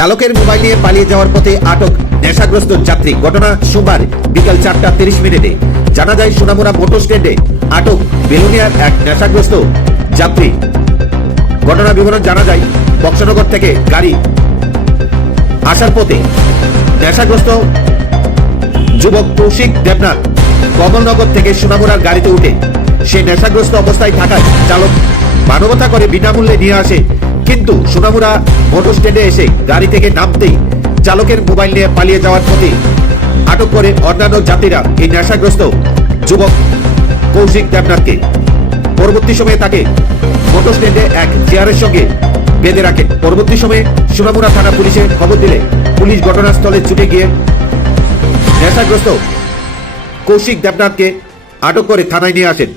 চালকের মোবাইল নিয়ে পালিয়ে যাওয়ার পথে আটক নেশাগ্রস্ত যাত্রী। ঘটনা সোমবার বিকাল 4:30 জানা যায় সোনামুড়া মোটর স্ট্যান্ডে আটক বেলুনিয়ার এক নেশাগ্রস্ত যাত্রী। ঘটনা বিবরণ জানা যায় বক্সনগর থেকে গাড়ি আসার পথে নেশাগ্রস্ত যুবক কৌশিক দেবনাথ কমলনগর থেকে সোনামুড়ার গাড়িতে উঠে সে নেশাগ্রস্ত অবস্থায় থাকায় চালক মানবতা করে বিনামূল্যে নিয়ে আসে, কিন্তু সোনামুড়া মোটর স্ট্যান্ডে এসে গাড়ি থেকে নামতেই চালকের মোবাইল নিয়ে পালিয়ে যাওয়ার পথে আটক করে অন্যান্য যাত্রীরা এই নেশাগ্রস্ত যুবক কৌশিক দেবনাথকে। পরবর্তী সময়ে তাকে মোটর স্ট্যান্ডে এক চেয়ারের সঙ্গে বেঁধে রাখেন। পরবর্তী সময়ে সোনামুড়া থানা পুলিশে খবর দিলে পুলিশ ঘটনাস্থলে ছুটে গিয়ে নেশাগ্রস্ত কৌশিক দেবনাথকে আটক করে থানায় নিয়ে আসেন।